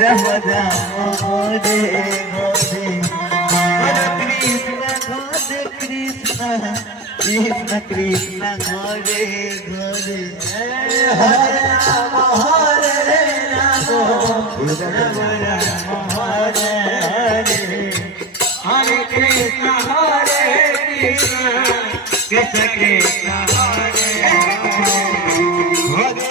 Rama Rama Hare Hare Hare Krishna Krishna Krishna Hare Rama Rama Hare Hare Hare Krishna Krishna Krishna Krishna Hare Hare Hare Rama Hare Rama Rama Rama Hare Hare Hare Krishna Krishna Krishna Hare Hare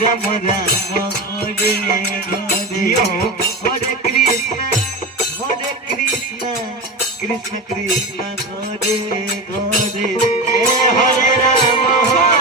Rama Rama Hare Hare Hare Krishna Krishna Krishna Hare Hare Hare Rama